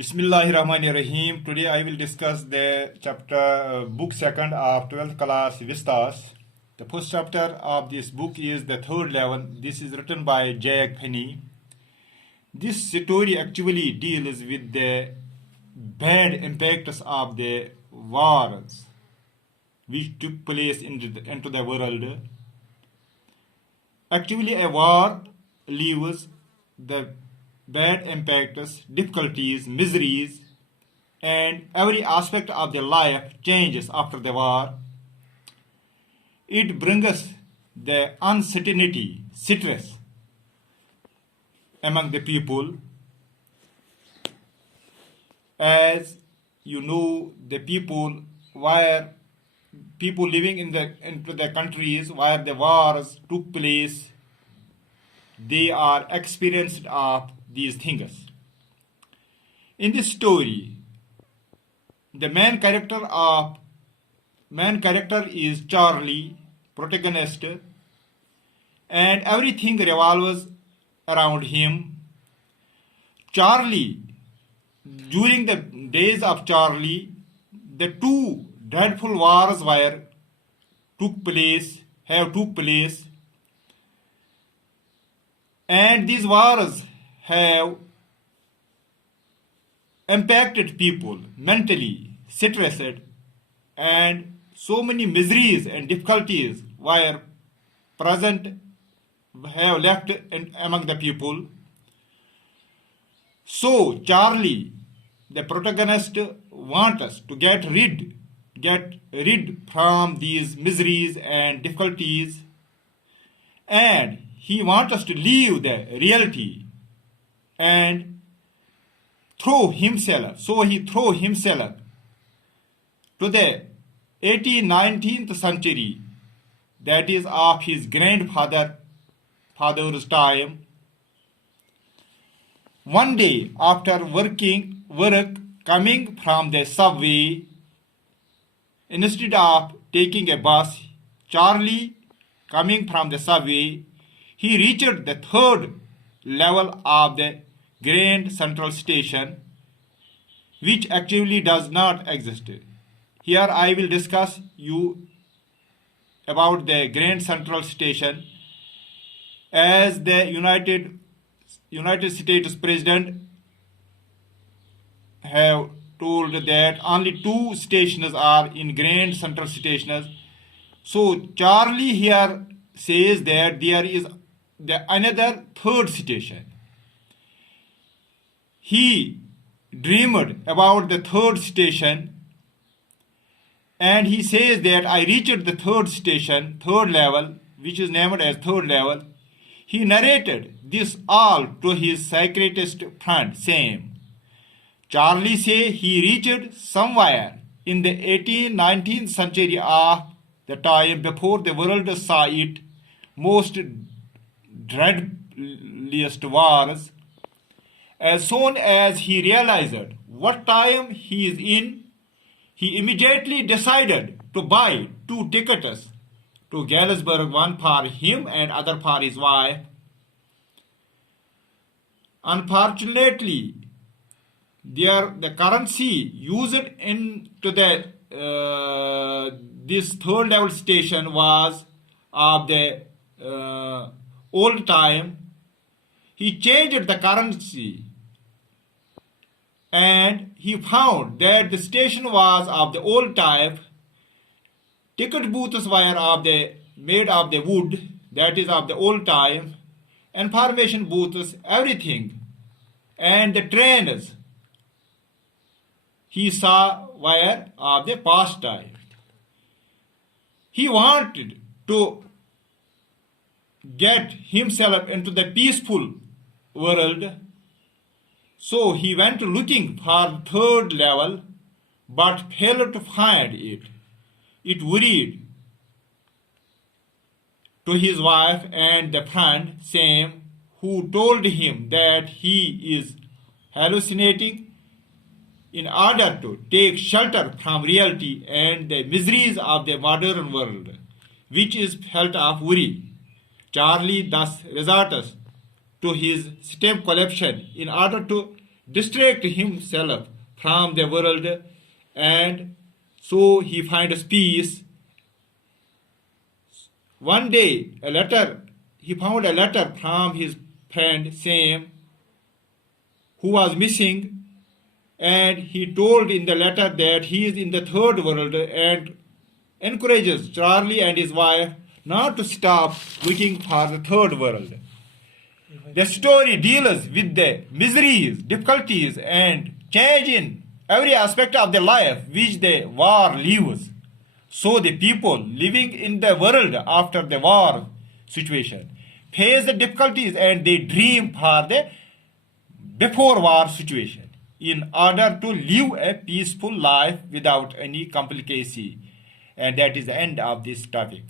Bismillahirrahmanirrahim. Today I will discuss the chapter book second of 12th class Vistas. The first chapter of this book is the third level. This is written by Jack Penny. This story actually deals with the bad impacts of the wars which took place into the world. Actually, a war leaves the bad impacts, difficulties, miseries, and every aspect of the life changes after the war. It brings the uncertainty, stress among the people. As you know, the people living into the countries where the wars took place, they are experienced of these things. In this story, the main character is Charlie, protagonist, and everything revolves around him. Charlie, during the days of Charlie, the two dreadful wars took place, and these wars have impacted people mentally, stressed, and so many miseries and difficulties were present, have left among the people. So Charlie, the protagonist, wants us to get rid from these miseries and difficulties, and he wants us to leave the reality and throw himself. So he threw himself to the 18th, 19th century, that is of his grandfather's time. One day after work coming from the subway, instead of taking a bus, Charlie, coming from the subway, he reached the third level of the Grand Central Station, which actually does not exist. Here I will discuss you about the Grand Central Station. As the United States President have told that only two stations are in Grand Central Stations. So Charlie here says that there is another third station. He dreamed about the third station, and he says that I reached the third station, third level, which is named as third level. He narrated this all to his psychiatrist friend Sam. Charlie say he reached somewhere in the 18th, 19th century of the time before the world saw it most dreadliest wars. As soon as he realized what time he is in, he immediately decided to buy two tickets to Galesburg, one for him and other for his wife. Unfortunately, the currency used into this third level station was of the old time. He changed the currency, and he found that the station was of the old type. Ticket booths were made of the wood, that is of the old time. Information booths, everything, and the trains he saw were of the past time. He wanted to get himself into the peaceful world, so he went looking for third level but failed to find it. It worried to his wife and the friend Sam, who told him that he is hallucinating. In order to take shelter from reality and the miseries of the modern world, which is felt of worry, Charlie thus resorts to his stamp collection in order to distract himself from the world, and so he finds peace. One day, he found a letter from his friend Sam, who was missing, and he told in the letter that he is in the third world and encourages Charlie and his wife not to stop looking for the third world. The story deals with the miseries, difficulties, and change in every aspect of the life which the war leaves. So the people living in the world after the war situation face the difficulties and they dream for the before war situation in order to live a peaceful life without any complicacy. And that is the end of this topic.